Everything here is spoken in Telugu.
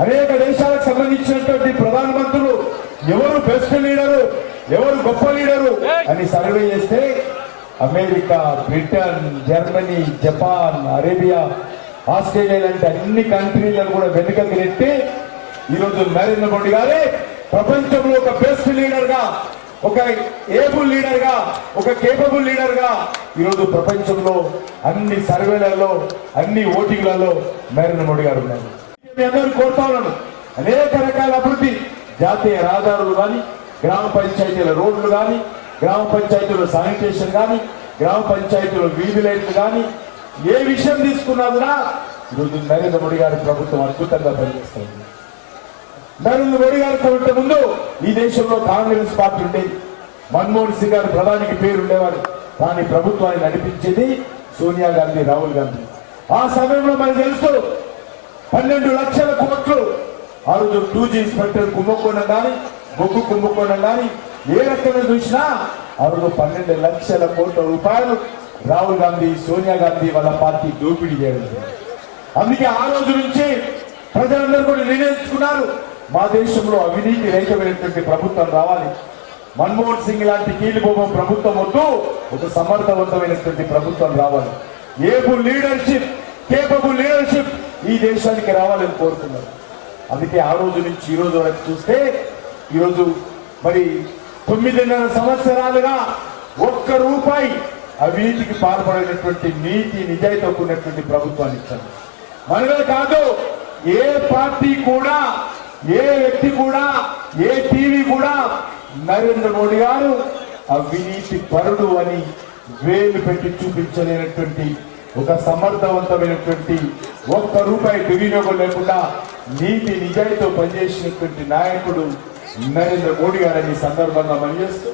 అనేక దేశాలకు సంబంధించినటువంటి ప్రధానమంత్రులు ఎవరు బెస్ట్ లీడరు, ఎవరు గొప్ప లీడరు అని సర్వే చేస్తే America, Britain, Germany, Japan, Arabia, Australia లాంటి అన్ని కంట్రీలను కూడా వెనుకకు నెట్టి ఈరోజు నరేంద్ర మోడీ గారే ప్రపంచంలో ఒక బెస్ట్ లీడర్ గా, ఒక ఏబుల్ లీడర్ గా, ఒక కేపబుల్ లీడర్ గా ఈరోజు ప్రపంచంలో అన్ని సర్వేలలో, అన్ని ఓటింగ్లలో నరేంద్ర మోడీ గారు ఉన్నారు. మీ అందరూ కోరుతా ఉన్నాను, అనేక రకాల అభివృద్ధి, జాతీయ రహదారులు కానీ, గ్రామ పంచాయతీల రోడ్లు కానీ, గ్రామ పంచాయతీల శానిటేషన్ కానీ, గ్రామ పంచాయతీల వీధి లైట్లు కానీ, ఏ విషయం తీసుకున్నా కూడా ఈరోజు నరేంద్ర మోడీ గారి ప్రభుత్వం అద్భుతంగా పనిచేస్తుంది. నరేంద్ర మోడీ గారి కంటే ముందు ఈ దేశంలో కాంగ్రెస్ పార్టీ ఉండేది. మన్మోహన్ సింగ్ గారు ప్రధానికి పేరు ఉండేవారు, కానీ ప్రభుత్వాన్ని నడిపించేది సోనియా గాంధీ, రాహుల్ గాంధీ. ఆ సమయంలో మనకు తెలుసు 12 లక్షల కోట్లు ఆ రోజు 2G ఇన్స్పెక్టర్ కుంభకోణం కానీ, బొగ్గు కుంభకోణం కానీ ఏ రకంగా చూసినా ఆ రోజు 12 లక్షల కోట్ల రూపాయలు రాహుల్ గాంధీ, సోనియా గాంధీ వాళ్ళ పార్టీ దోపిడీ చేయడం. అందుకే ఆ రోజు నుంచి ప్రజలందరూ కూడా నిర్ణయించుకున్నారు, మా దేశంలో అవినీతి రహితమైనటువంటి ప్రభుత్వం రావాలి. మన్మోహన్ సింగ్ లాంటి కీలుబొమ్మ ప్రభుత్వం వద్దు, ఒక సమర్థవంతమైనటువంటి ప్రభుత్వం రావాలి. ఏబుల్ లీడర్షిప్, కేపబుల్ లీడర్షిప్ ఈ దేశానికి రావాలని కోరుతున్నారు. అందుకే ఆ రోజు నుంచి ఈ రోజు వరకు చూస్తే ఈరోజు మరి 9.5 సంవత్సరాలుగా ఒక్క రూపాయి అవినీతికి పాల్పడినటువంటి నీతి నిజాయితీ ఉన్నటువంటి ప్రభుత్వాన్ని ఇచ్చారు. మనమే కాదు, ఏ పార్టీ కూడా, ఏ వ్యక్తి కూడా, ఏ టీవీ కూడా నరేంద్ర మోడీ గారు అవినీతి పరుడు అని వేలు పెట్టి చూపించలేనటువంటి, ఒక సమర్థవంతమైనటువంటి, ఒక్క రూపాయి దుర్వినియోగం లేకుండా నీతి నిజాయితీతో పనిచేసినటువంటి నాయకుడు నరేంద్ర మోడీ గారని సందర్భంగా పనిచేస్తూ